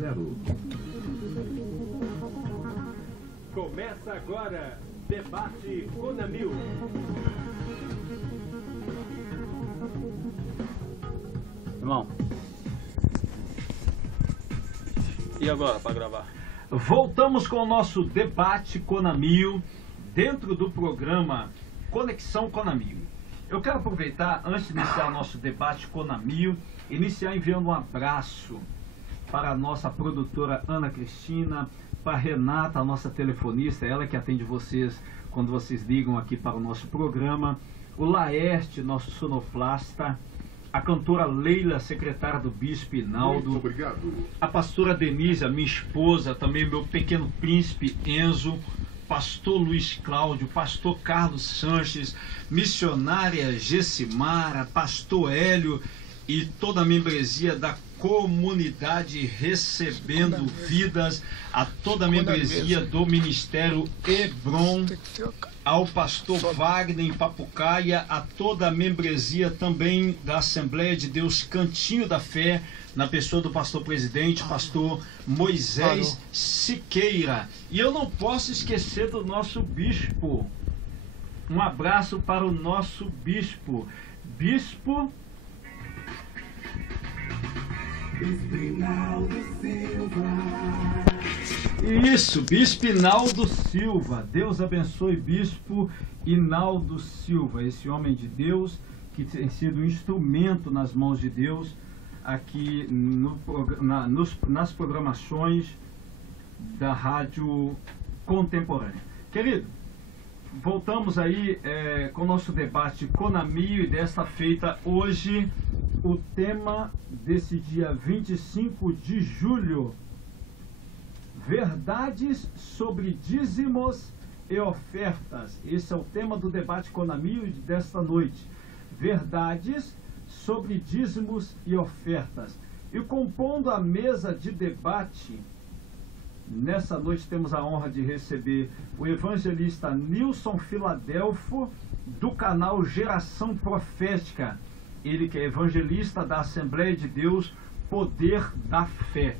0. Começa agora, Debate Conamil. Irmão, e agora para gravar? Voltamos com o nosso Debate Conamil, dentro do programa Conexão Conamil. Eu quero aproveitar, antes de iniciar o nosso Debate Conamil, iniciar enviando um abraço para a nossa produtora Ana Cristina, para a Renata, a nossa telefonista, ela que atende vocês quando vocês ligam aqui para o nosso programa, o Laerte, nosso sonoplasta, a cantora Leila, secretária do Bispo Hinaldo. Muito obrigado. A pastora Denise, a minha esposa, também meu pequeno príncipe Enzo, pastor Luiz Cláudio, pastor Carlos Sanches, missionária Gessimara, pastor Hélio e toda a membresia da comunidade Recebendo Vidas, a toda a membresia do Ministério Hebron, ao pastor Wagner em Papucaia, a toda a membresia também da Assembleia de Deus Cantinho da Fé, na pessoa do pastor presidente, pastor Moisés Siqueira. E eu não posso esquecer do nosso bispo. Um abraço para o nosso bispo. Bispo Hinaldo Silva. Isso, Bispo Hinaldo Silva. Deus abençoe Bispo Hinaldo Silva, esse homem de Deus que tem sido um instrumento nas mãos de Deus aqui nas programações da Rádio Contemporânea. Querido, voltamos aí com o nosso debate Conamil, e desta feita hoje o tema desse dia 25 de julho: verdades sobre dízimos e ofertas. Esse é o tema do debate Conamil desta noite. Verdades sobre dízimos e ofertas. E compondo a mesa de debate, nessa noite temos a honra de receber o evangelista Nilson Filadelfo, do canal Geração Profética. Ele que é evangelista da Assembleia de Deus, Poder da Fé.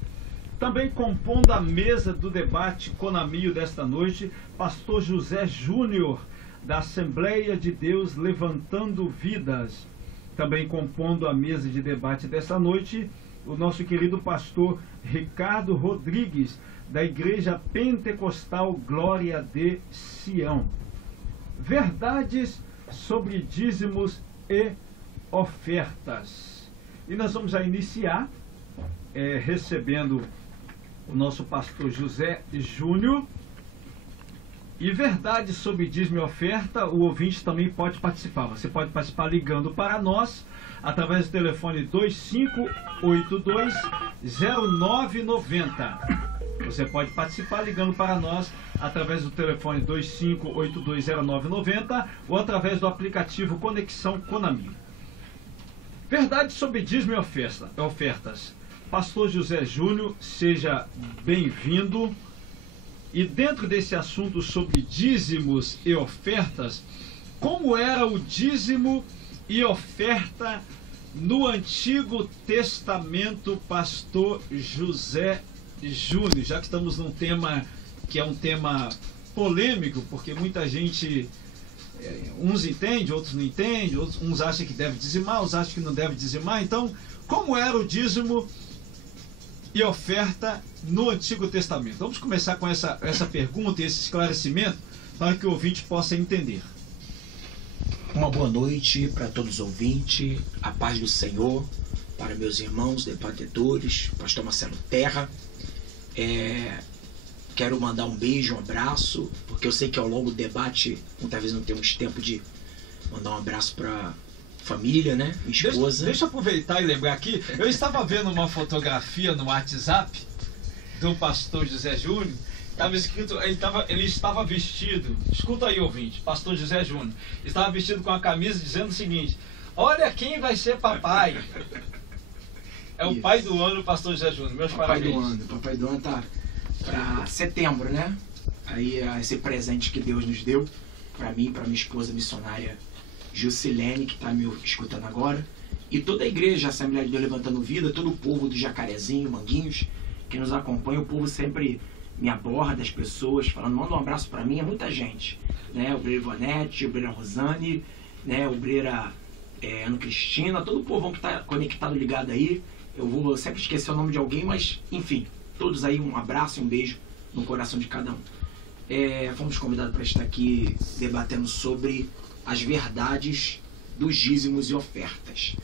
Também compondo a mesa do debate Conamil desta noite, pastor José Júnior, da Assembleia de Deus Levantando Vidas. Também compondo a mesa de debate desta noite, o nosso querido pastor Ricardo Rodrigues, da Igreja Pentecostal Glória de Sião. Verdades sobre dízimos e ofertas. E nós vamos já iniciar recebendo o nosso pastor José Júnior. E verdade sobre dízimo e oferta, o ouvinte também pode participar. Você pode participar ligando para nós através do telefone 2582-0990. Você pode participar ligando para nós através do telefone 2582-0990 ou através do aplicativo Conexão Conamil. Verdade sobre dízimo e ofertas. Pastor José Júnior, seja bem-vindo. E dentro desse assunto sobre dízimos e ofertas, como era o dízimo e oferta no Antigo Testamento, pastor José Júnior? Já que estamos num tema que é um tema polêmico, porque muita gente, uns entendem, outros não entendem, uns acham que deve dizimar, outros acham que não deve dizimar. Então, como era o dízimo e oferta no Antigo Testamento? Vamos começar com essa pergunta e esse esclarecimento para que o ouvinte possa entender. Uma boa noite para todos os ouvintes, a paz do Senhor, para meus irmãos debatedores, pastor Marcelo Terra. Quero mandar um beijo, um abraço, porque eu sei que ao longo do debate muitas vezes não temos tempo de mandar um abraço para família, né? Minha esposa. Deixa eu aproveitar e lembrar aqui, eu estava vendo uma fotografia no WhatsApp do pastor José Júnior. Estava escrito, ele estava vestido, escuta aí, ouvinte, pastor José Júnior, estava vestido com a camisa dizendo o seguinte: olha quem vai ser papai. É o pai do ano, pastor José Júnior. Meus parabéns. Papai do ano tá para setembro, né? Aí esse presente que Deus nos deu para mim, para minha esposa missionária Jusilene, que está me escutando agora, e toda a igreja Assembleia de Deus Levantando Vida, todo o povo do Jacarezinho, Manguinhos, que nos acompanha, o povo sempre me aborda, as pessoas, falando, manda um abraço para mim, é muita gente, né? Obreira Ivonete, Obreira Rosane, né? Obreira Ana Cristina, todo o povo que está conectado, ligado aí. Eu vou sempre esquecer o nome de alguém, mas, enfim, todos aí, um abraço e um beijo no coração de cada um. Fomos convidados para estar aqui debatendo sobre as verdades dos dízimos e ofertas.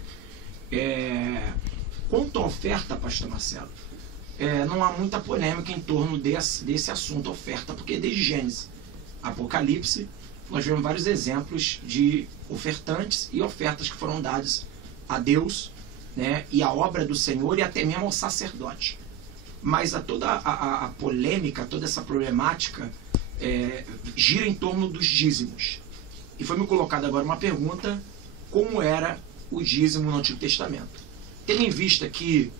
Quanto à oferta, pastor Marcelo, não há muita polêmica em torno desse assunto, oferta, porque desde Gênesis, Apocalipse, nós vemos vários exemplos de ofertantes e ofertas que foram dadas a Deus, né, e a obra do Senhor e até mesmo ao sacerdote. Mas toda a polêmica, toda essa problemática gira em torno dos dízimos. E foi me colocada agora uma pergunta, como era o dízimo no Antigo Testamento? Tendo em vista que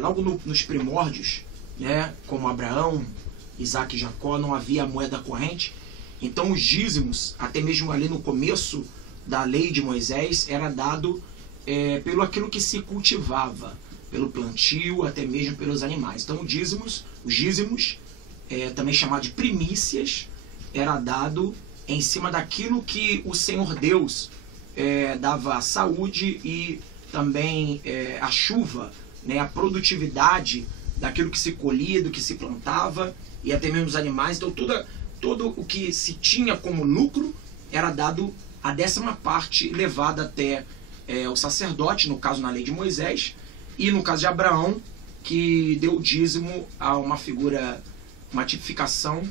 logo nos primórdios, né, como Abraão, Isaac e Jacó, não havia moeda corrente, então os dízimos, até mesmo ali no começo da lei de Moisés, era dado pelo aquilo que se cultivava, pelo plantio, até mesmo pelos animais. Então os dízimos, também chamado de primícias, era dado em cima daquilo que o Senhor Deus dava saúde e também a chuva, né, a produtividade daquilo que se colhia, do que se plantava, e até mesmo os animais. Então todo o que se tinha como lucro era dado a 10ª parte, levada até o sacerdote, no caso na lei de Moisés, e no caso de Abraão, que deu o dízimo a uma figura, uma tipificação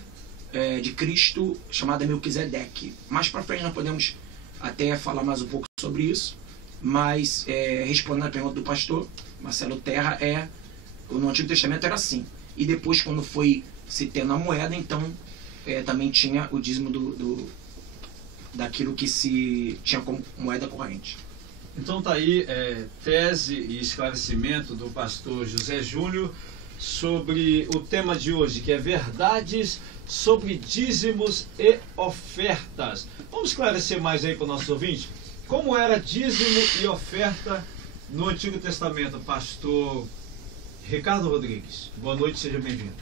de Cristo, chamada Melquisedeque. Mais para frente nós podemos até falar mais um pouco sobre isso, mas respondendo a pergunta do pastor Marcelo Terra, no Antigo Testamento era assim. E depois, quando foi se tendo a moeda, então também tinha o dízimo daquilo que se tinha como moeda corrente. Então tá aí tese e esclarecimento do pastor José Júnior sobre o tema de hoje, que é verdades sobre dízimos e ofertas. Vamos esclarecer mais aí para o nosso ouvinte? Como era dízimo e oferta no Antigo Testamento, pastor Ricardo Rodrigues? Boa noite, seja bem-vindo.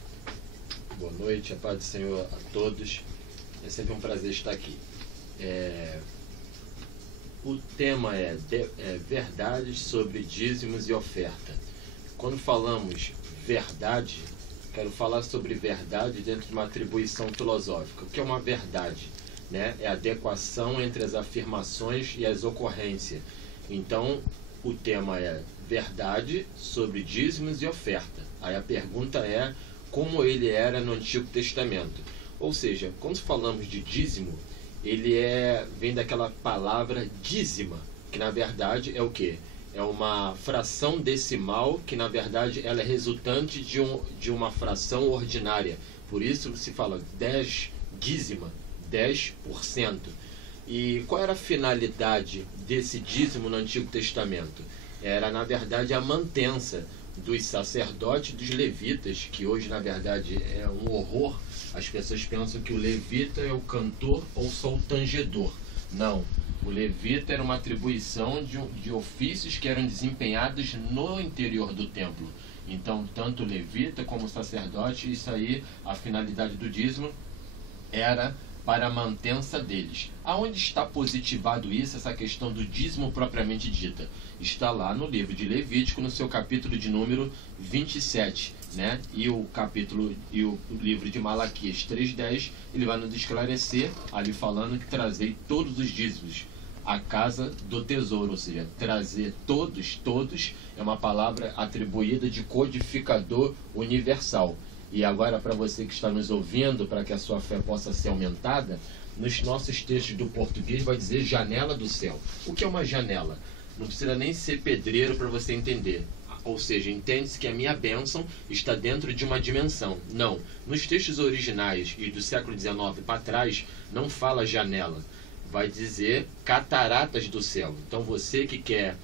Boa noite, a paz do Senhor a todos. É sempre um prazer estar aqui. O tema é verdades sobre dízimos e oferta. Quando falamos verdade, quero falar sobre verdade dentro de uma atribuição filosófica. O que é uma verdade? Né? É a adequação entre as afirmações e as ocorrências. Então, o tema é verdade sobre dízimos e oferta. Aí a pergunta é como ele era no Antigo Testamento. Ou seja, quando falamos de dízimo, ele vem daquela palavra dízima, que na verdade é o quê? É uma fração decimal que na verdade ela é resultante de uma fração ordinária. Por isso se fala 10 dízima, 10%. E qual era a finalidade desse dízimo no Antigo Testamento? Era na verdade a mantença dos sacerdotes e dos levitas, que hoje na verdade é um horror. As pessoas pensam que o levita é o cantor ou só o tangedor. Não, o levita era uma atribuição de ofícios que eram desempenhados no interior do templo. Então, tanto o levita como o sacerdote, isso aí, a finalidade do dízimo era para a mantença deles. Aonde está positivado isso, essa questão do dízimo propriamente dita? Está lá no livro de Levítico, no seu capítulo de número 27, né? E o livro de Malaquias 3:10, ele vai nos esclarecer, ali falando que trazei todos os dízimos à casa do tesouro, ou seja, trazer todos é uma palavra atribuída de codificador universal. E agora, para você que está nos ouvindo, para que a sua fé possa ser aumentada, nos nossos textos do português vai dizer janela do céu. O que é uma janela? Não precisa nem ser pedreiro para você entender. Ou seja, entende-se que a minha bênção está dentro de uma dimensão. Não. Nos textos originais e do século XIX para trás, não fala janela. Vai dizer cataratas do céu. Então você que quer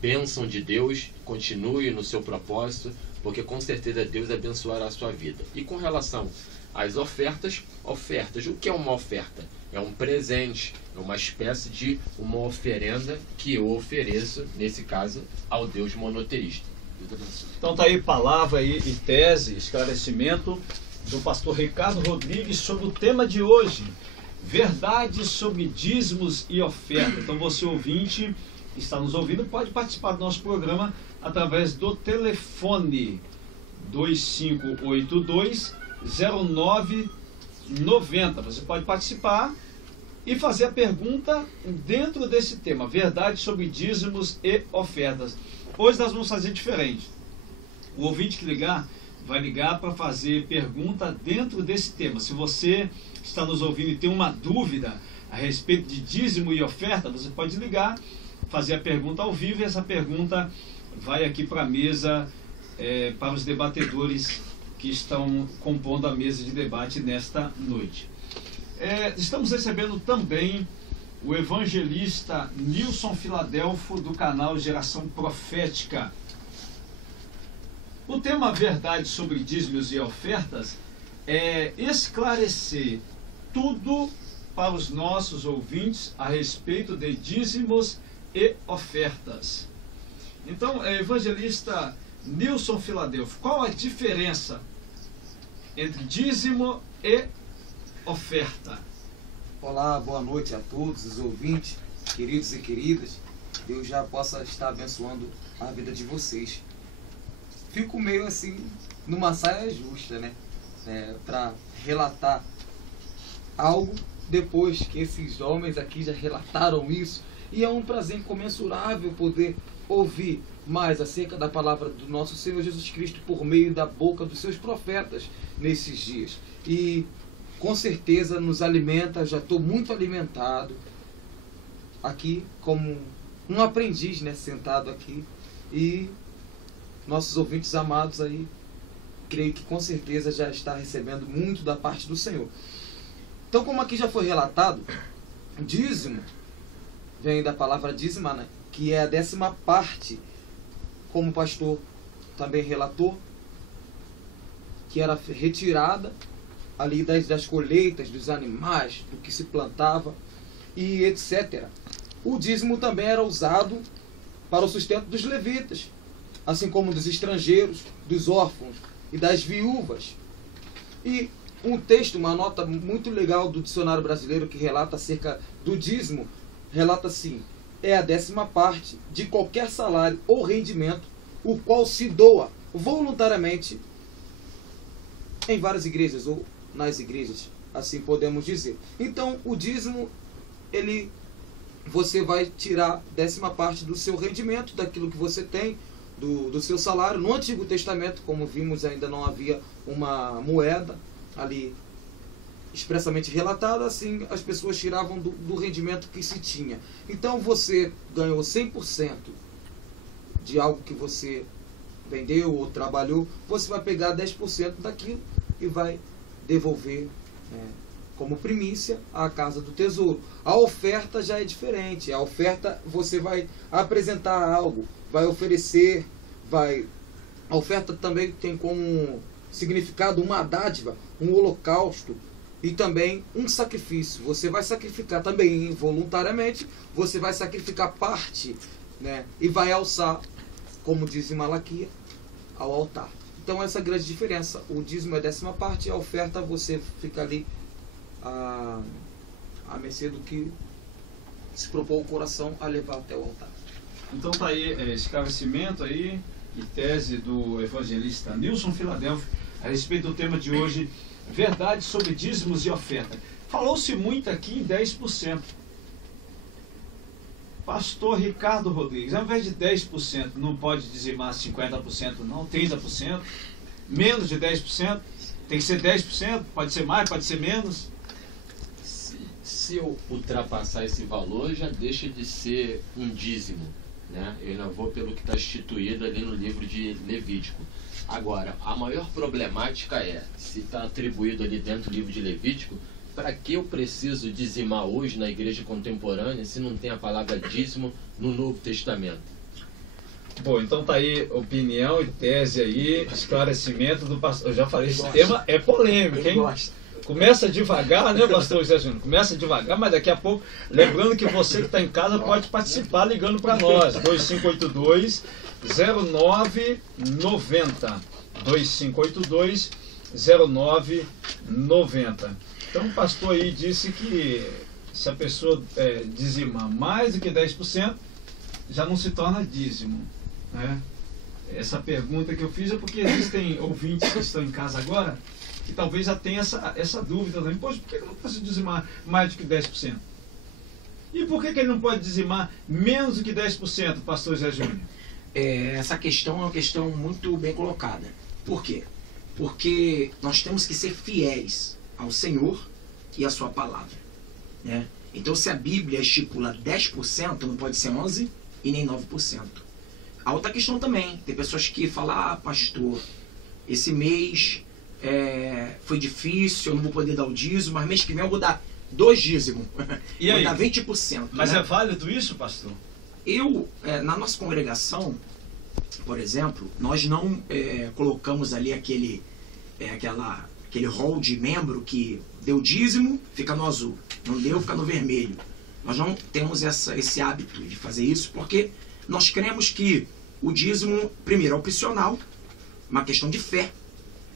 bênção de Deus, continue no seu propósito, porque com certeza Deus abençoará a sua vida. E com relação às ofertas, o que é uma oferta? É um presente, é uma espécie de uma oferenda que eu ofereço, nesse caso, ao Deus monoteísta. Deus abençoe. Então tá aí palavra e tese, esclarecimento do pastor Ricardo Rodrigues sobre o tema de hoje, verdades sobre dízimos e oferta. Então você ouvinte que está nos ouvindo pode participar do nosso programa através do telefone 2582-0990. Você pode participar e fazer a pergunta dentro desse tema, verdade sobre dízimos e ofertas. Hoje nós vamos fazer diferente. O ouvinte que ligar, vai ligar para fazer pergunta dentro desse tema. Se você está nos ouvindo e tem uma dúvida a respeito de dízimo e oferta, você pode ligar, fazer a pergunta ao vivo, e essa pergunta vai aqui para a mesa, para os debatedores que estão compondo a mesa de debate nesta noite. Estamos recebendo também o evangelista Nilson Filadelfo, do canal Geração Profética. O tema verdade sobre dízimos e ofertas é esclarecer tudo para os nossos ouvintes a respeito de dízimos e ofertas. Então, evangelista Nilson Filadelfo, qual a diferença entre dízimo e oferta? Olá, boa noite a todos os ouvintes, queridos e queridas. Deus já possa estar abençoando a vida de vocês. Fico meio assim, numa saia justa, né? Para relatar algo depois que esses homens aqui já relataram isso. E é um prazer incomensurável poder ouvir mais acerca da palavra do nosso Senhor Jesus Cristo por meio da boca dos seus profetas nesses dias. E com certeza nos alimenta, já estou muito alimentado aqui como um aprendiz, né, sentado aqui. E nossos ouvintes amados aí, creio que com certeza já está recebendo muito da parte do Senhor. Então, como aqui já foi relatado, dízimo vem da palavra dízima, né, que é a 10ª parte, como o pastor também relatou, que era retirada ali das colheitas, dos animais, do que se plantava e etc. O dízimo também era usado para o sustento dos levitas, assim como dos estrangeiros, dos órfãos e das viúvas. E um texto, uma nota muito legal do dicionário brasileiro que relata acerca do dízimo, relata assim: é a 10ª parte de qualquer salário ou rendimento, o qual se doa voluntariamente em várias igrejas, ou nas igrejas, assim podemos dizer. Então, o dízimo, você vai tirar 10ª parte do seu rendimento, daquilo que você tem, do seu salário. No Antigo Testamento, como vimos, ainda não havia uma moeda ali expressamente relatada, assim as pessoas tiravam do rendimento que se tinha. Então você ganhou 100% de algo que você vendeu ou trabalhou, você vai pegar 10% daquilo e vai devolver como primícia à casa do tesouro. A oferta já é diferente. A oferta, você vai apresentar algo, vai oferecer, a oferta também tem como significado uma dádiva, um holocausto e também um sacrifício. Você vai sacrificar também voluntariamente, você vai sacrificar parte, né, e vai alçar, como diz em Malaquias, ao altar. Então essa é a grande diferença. O dízimo é 10ª parte, a oferta você fica ali à mercê do que se propõe o coração a levar até o altar. Então tá aí esclarecimento aí e tese do evangelista Nilson Filadelfo a respeito do tema de hoje, verdade sobre dízimos e oferta. Falou-se muito aqui em 10%. Pastor Ricardo Rodrigues, ao invés de 10%, não pode dizimar 50%, não, 30%, menos de 10%, tem que ser 10%, pode ser mais, pode ser menos. Se eu ultrapassar esse valor, já deixa de ser um dízimo, né? Eu ainda vou pelo que está instituído ali no livro de Levítico. Agora, a maior problemática é, se está atribuído ali dentro do livro de Levítico, para que eu preciso dizimar hoje na igreja contemporânea se não tem a palavra dízimo no Novo Testamento? Bom, então tá aí opinião e tese aí, esclarecimento do pastor. Eu já falei, esse tema é polêmico, hein? Começa devagar, né, pastor José Júnior? Começa devagar, mas daqui a pouco, lembrando que você que está em casa pode participar ligando para nós, 2582-0990. 2582-0990. Então o pastor aí disse que se a pessoa dizimar mais do que 10%, já não se torna dízimo, né? Essa pergunta que eu fiz é porque existem ouvintes que estão em casa agora que talvez já tenham essa dúvida também. Poxa, por que eu não posso dizimar mais do que 10%? E por que ele não pode dizimar menos do que 10%, pastor Zé Júnior? Essa questão é uma questão muito bem colocada. Por quê? Porque nós temos que ser fiéis ao Senhor e à sua palavra, né? Então, se a Bíblia estipula 10%, não pode ser 11% e nem 9%. A outra questão também, tem pessoas que falam, pastor, esse mês foi difícil, eu não vou poder dar o dízimo, mas mês que vem eu vou dar 2 dízimos. E vou aí? dar 20%. Mas né? é válido isso, pastor? Na nossa congregação, por exemplo, nós não colocamos ali aquele rol de membro que deu dízimo, fica no azul, não deu, fica no vermelho. Nós não temos esse hábito de fazer isso, porque nós cremos que o dízimo, primeiro, é opcional, uma questão de fé,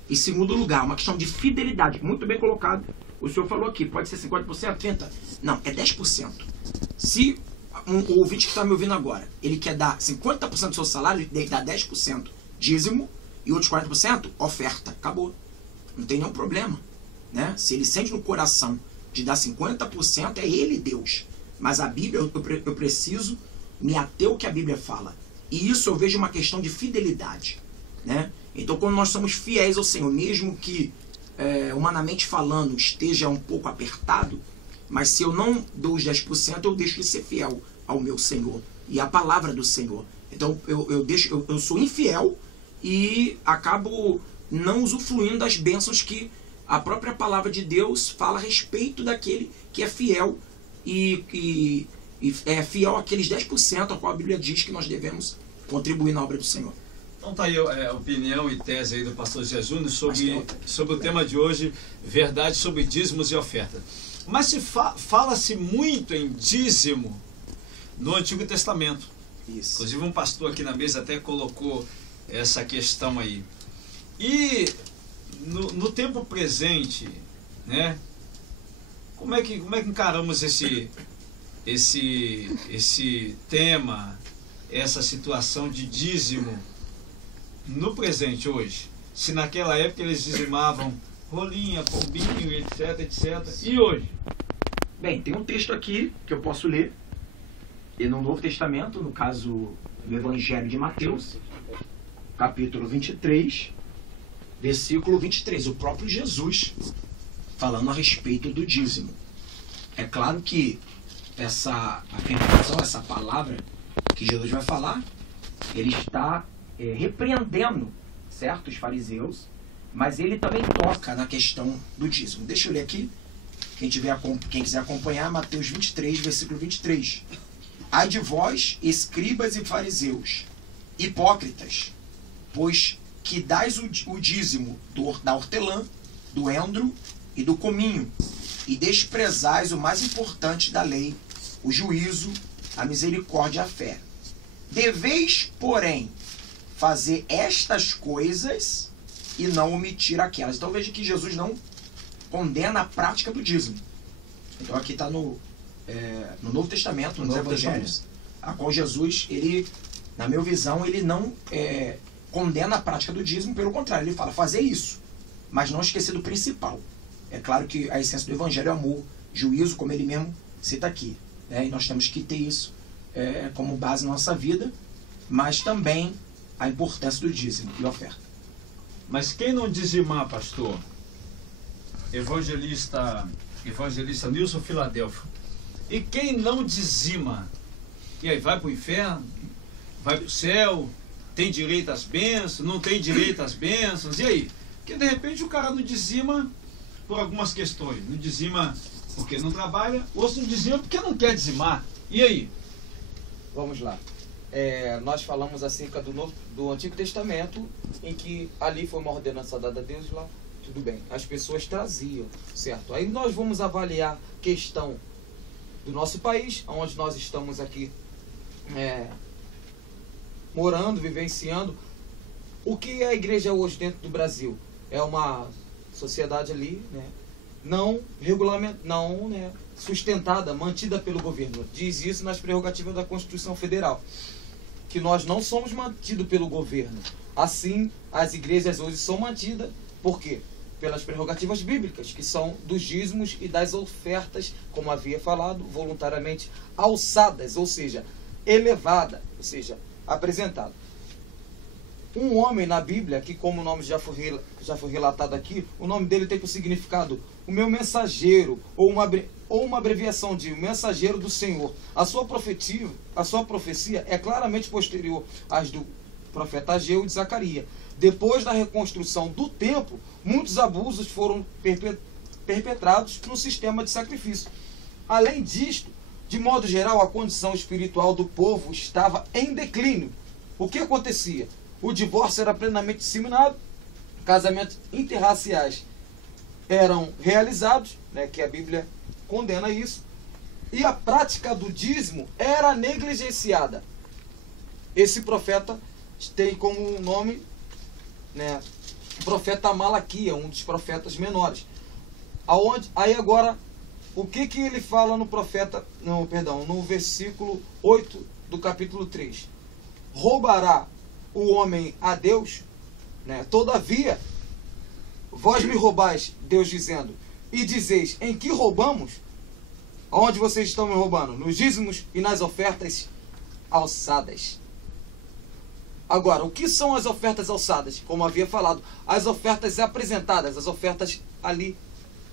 e segundo lugar, uma questão de fidelidade, muito bem colocado. O senhor falou aqui, pode ser 50%, 30%? Não, é 10%. Se o ouvinte que está me ouvindo agora, ele quer dar 50% do seu salário, ele dá 10% dízimo, e outros 40% oferta, acabou. Não tem nenhum problema, né? Se ele sente no coração de dar 50%, é ele Deus. Mas a Bíblia, eu preciso me ater ao que a Bíblia fala. E isso eu vejo uma questão de fidelidade, né? Então, quando nós somos fiéis ao Senhor, mesmo que humanamente falando esteja um pouco apertado, mas se eu não dou os 10%, eu deixo de ser fiel ao meu Senhor e à palavra do Senhor. Então, eu sou infiel e acabo não usufruindo das bênçãos que a própria palavra de Deus fala a respeito daquele que é fiel e é fiel àqueles 10% a qual a Bíblia diz que nós devemos contribuir na obra do Senhor. Então tá aí a opinião e tese aí do pastor Zé Júnior sobre o tema de hoje, verdade sobre dízimos e oferta. Mas fala-se muito em dízimo no Antigo Testamento. Isso. Inclusive um pastor aqui na mesa até colocou essa questão aí. E no tempo presente, né? Como é que encaramos esse tema, essa situação de dízimo no presente hoje? Se naquela época eles dizimavam rolinha, pombinho, etc, etc. E hoje? Bem, tem um texto aqui que eu posso ler, e no Novo Testamento, no caso do Evangelho de Mateus, capítulo 23, versículo 23, o próprio Jesus falando a respeito do dízimo. É claro que essa afirmação, essa palavra que Jesus vai falar, ele está repreendendo certos fariseus, mas ele também toca na questão do dízimo. Deixa eu ler aqui, quem quiser acompanhar, Mateus 23, versículo 23. Ai de vós, escribas e fariseus, hipócritas, pois que dais o dízimo da hortelã, do endro e do cominho, e desprezais o mais importante da lei, o juízo, a misericórdia e a fé. Deveis, porém, fazer estas coisas e não omitir aquelas. Então veja que Jesus não condena a prática do dízimo. Então aqui está no Novo Testamento, nos Evangelhos, a qual Jesus, ele, na minha visão, ele não condena a prática do dízimo, pelo contrário, ele fala, fazer isso, mas não esquecer do principal. É claro que a essência do Evangelho é amor, juízo, como ele mesmo cita aqui, né? E nós temos que ter isso como base na nossa vida, mas também a importância do dízimo e oferta. Mas quem não dizimar, pastor? Evangelista Nilson Filadélfio. E quem não dizima? E aí, vai para o inferno? Vai para o céu? Tem direito às bênçãos? Não tem direito às bênçãos? E aí? Porque de repente o cara não dizima por algumas questões. Não dizima porque não trabalha, ou não dizima porque não quer dizimar. E aí? Vamos lá. Nós falamos acerca do Antigo Testamento, em que ali foi uma ordenança dada a Deus lá tudo bem, as pessoas traziam, certo? Aí nós vamos avaliar a questão do nosso país, onde nós estamos aqui morando, vivenciando. O que é a igreja hoje dentro do Brasil? É uma sociedade ali, né, não sustentada, mantida pelo governo. Diz isso nas prerrogativas da Constituição Federal, que nós não somos mantidos pelo governo. Assim, as igrejas hoje são mantidas, por quê? Pelas prerrogativas bíblicas, que são dos dízimos e das ofertas, como havia falado, voluntariamente alçadas, ou seja, elevada, ou seja, apresentada. Um homem na Bíblia, que como o nome já foi relatado aqui, o nome dele tem por significado o meu mensageiro, ou uma abreviação de mensageiro do Senhor. A sua profecia é claramente posterior às do profeta Ageu e de Zacarias. Depois da reconstrução do templo, muitos abusos foram perpetrados no sistema de sacrifício. Além disto, de modo geral, a condição espiritual do povo estava em declínio. O que acontecia? O divórcio era plenamente disseminado, casamentos interraciais eram realizados, né, que a Bíblia condena isso, e a prática do dízimo era negligenciada. Esse profeta tem como nome, né, profeta Malaquias, um dos profetas menores. Aí agora, o que ele fala no versículo 8 do capítulo 3? Roubará o homem a Deus, né? Todavia, vós me roubais, Deus dizendo, e dizeis, em que roubamos? Aonde vocês estão me roubando? Nos dízimos e nas ofertas alçadas. Agora, o que são as ofertas alçadas? Como havia falado, as ofertas apresentadas, as ofertas ali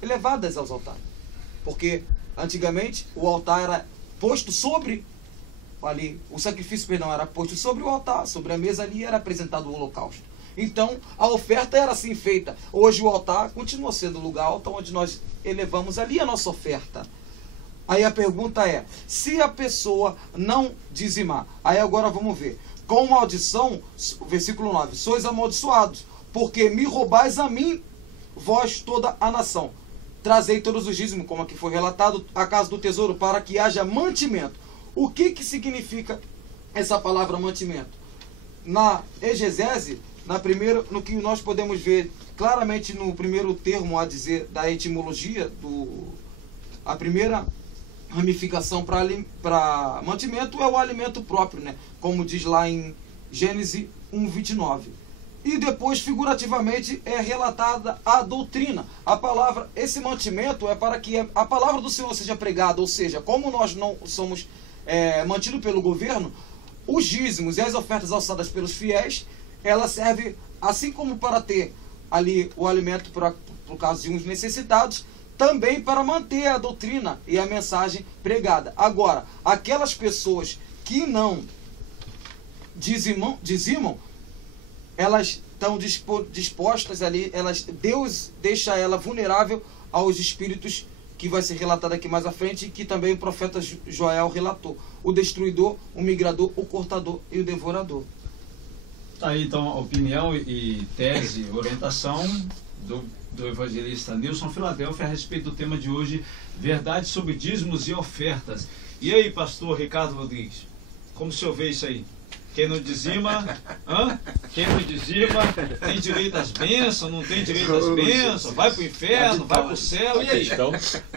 elevadas aos altares. Porque antigamente o altar era posto sobre ali, o sacrifício, era posto sobre o altar, sobre a mesa ali era apresentado o holocausto. Então, a oferta era assim feita. Hoje o altar continua sendo o lugar alto onde nós elevamos ali a nossa oferta. Aí a pergunta é, se a pessoa não dizimar, aí agora vamos ver, com maldição, versículo 9, sois amaldiçoados, porque me roubais a mim, vós toda a nação. Trazei todos os dízimos, como aqui foi relatado, à casa do tesouro, para que haja mantimento. O que significa essa palavra mantimento? Na exegese, no que nós podemos ver claramente no primeiro termo a dizer da etimologia, a primeira ramificação para mantimento é o alimento próprio, né? Como diz lá em Gênesis 1:29. E depois, figurativamente, é relatada a doutrina. Esse mantimento é para que a palavra do Senhor seja pregada, ou seja, como nós não somos mantidos pelo governo, os dízimos e as ofertas alçadas pelos fiéis, ela serve, assim como para ter ali o alimento por causa de uns necessitados, também para manter a doutrina e a mensagem pregada. Agora, aquelas pessoas que não dizimam, elas estão dispostas ali, Deus deixa ela vulnerável aos espíritos que vai ser relatado aqui mais à frente, que também o profeta Joel relatou. O destruidor, o migrador, o cortador e o devorador. Tá aí então a opinião e tese, orientação do evangelista Nilson Filadélfia a respeito do tema de hoje, verdade sobre dízimos e ofertas. E aí, pastor Ricardo Rodrigues, como o senhor vê isso aí? Quem não dizima, quem não dizima, tem direito às bênçãos, não tem direito às bênçãos, vai para o inferno, vai para o céu, e aí?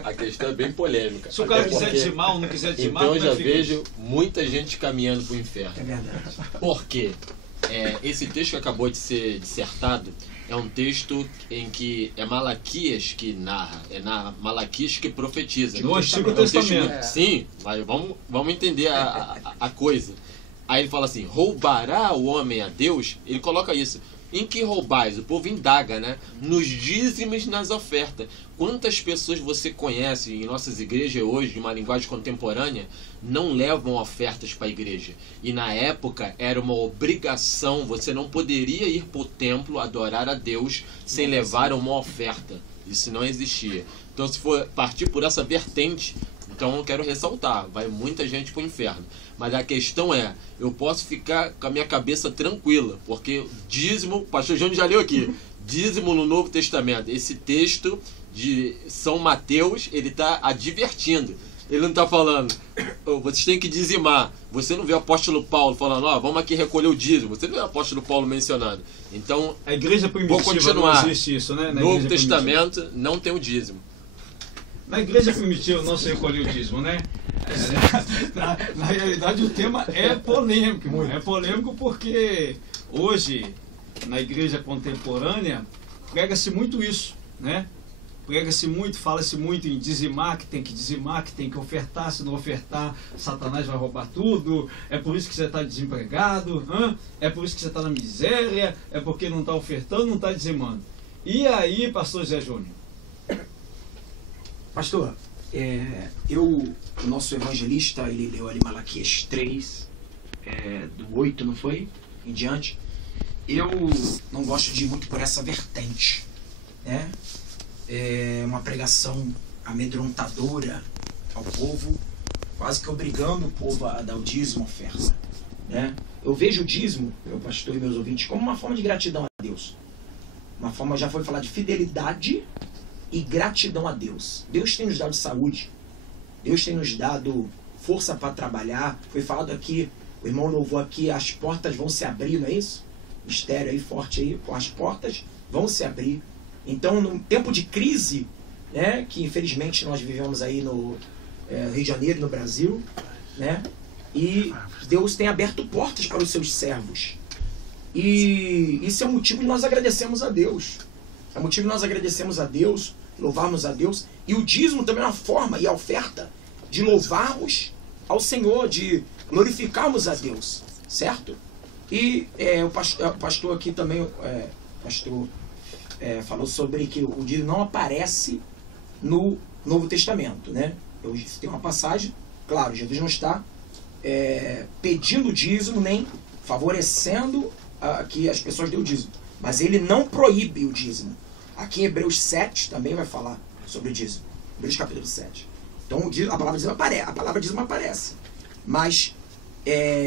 A questão é bem polêmica. Se o cara quiser dizimar ou não quiser dizimar, então eu já vejo muita gente caminhando para o inferno. É verdade. Por quê? Esse texto que acabou de ser dissertado é um texto em que é Malaquias que narra, Malaquias que profetiza. No Antigo Testamento. Sim, mas vamos entender a coisa. Aí ele fala assim, roubará o homem a Deus? Ele coloca isso. Em que roubais? O povo indaga, né? Nos dízimos, nas ofertas. Quantas pessoas você conhece em nossas igrejas hoje, de uma linguagem contemporânea, não levam ofertas para a igreja? E na época era uma obrigação, você não poderia ir para o templo adorar a Deus sem levar uma oferta. Isso não existia. Então, se for partir por essa vertente, Então eu quero ressaltar, vai muita gente pro inferno. Mas a questão é, eu posso ficar com a minha cabeça tranquila, porque dízimo, o pastor Júnior já leu aqui, dízimo no Novo Testamento, esse texto de São Mateus, ele está advertindo. Ele não está falando, vocês têm que dizimar. Você não vê o apóstolo Paulo falando, vamos aqui recolher o dízimo. Você não vê o apóstolo Paulo mencionando. Então, a igreja primitiva vou continuar. não existe isso, né? Novo Testamento não tem o dízimo. Na igreja primitiva não se recolheu o dízimo, né? Na realidade o tema é polêmico. É polêmico porque hoje, na igreja contemporânea, prega-se muito isso, né? Prega-se muito, fala-se muito em dizimar, que tem que ofertar, se não ofertar, Satanás vai roubar tudo, é por isso que você está desempregado, é por isso que você está na miséria, é porque não está ofertando, não está dizimando. E aí, pastor Zé Júnior? Pastor, o nosso evangelista, ele leu ali Malaquias 3, do 8, não foi? Em diante. Eu não gosto de ir muito por essa vertente, né? É uma pregação amedrontadora ao povo, quase que obrigando o povo a dar o dízimo, oferta, né? Eu vejo o dízimo, meu pastor e meus ouvintes, como uma forma de gratidão a Deus. Uma forma, já foi falar de fidelidade e gratidão a Deus. Deus tem nos dado saúde, Deus tem nos dado força para trabalhar. Foi falado aqui, o irmão louvou aqui, as portas vão se abrir, não é isso? Mistério aí forte aí, as portas vão se abrir. Então, num tempo de crise, né, que infelizmente nós vivemos aí no Rio de Janeiro e no Brasil, né, e Deus tem aberto portas para os seus servos. E isso é um motivo de nós agradecermos a Deus. É um motivo de nós agradecermos a Deus, louvarmos a Deus. E o dízimo também é uma forma, e a oferta, de louvarmos ao Senhor, de glorificarmos a Deus, certo? E o pastor aqui também, falou sobre que o dízimo não aparece no Novo Testamento, né? Tem uma passagem, claro, Jesus não está pedindo dízimo, nem favorecendo que as pessoas dêem o dízimo, mas ele não proíbe o dízimo. Aqui em Hebreus 7 também vai falar sobre o dízimo, Hebreus capítulo 7. Então a palavra dízimo aparece, mas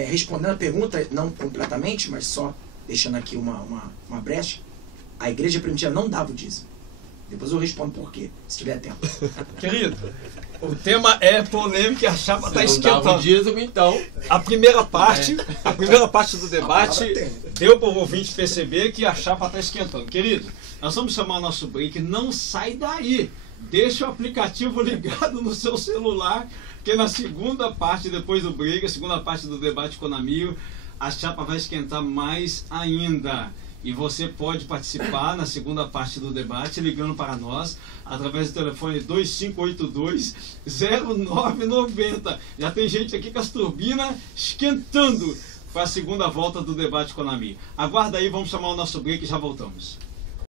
respondendo a pergunta, não completamente, mas só deixando aqui uma brecha, a igreja primitiva não dava o dízimo. Depois eu respondo por quê, se tiver tempo. Querido, o tema é polêmico e a chapa está esquentando. Não dava o dízimo, então. A primeira parte do debate deu para o ouvinte perceber que a chapa está esquentando. Querido, nós vamos chamar o nosso break, não sai daí. Deixa o aplicativo ligado no seu celular, que na segunda parte, depois do break, a segunda parte do debate Conamio, a chapa vai esquentar mais ainda. E você pode participar na segunda parte do debate ligando para nós através do telefone 2582-0990. Já tem gente aqui com as turbinas esquentando para a segunda volta do debate Conamio. Aguarda aí, vamos chamar o nosso break e já voltamos.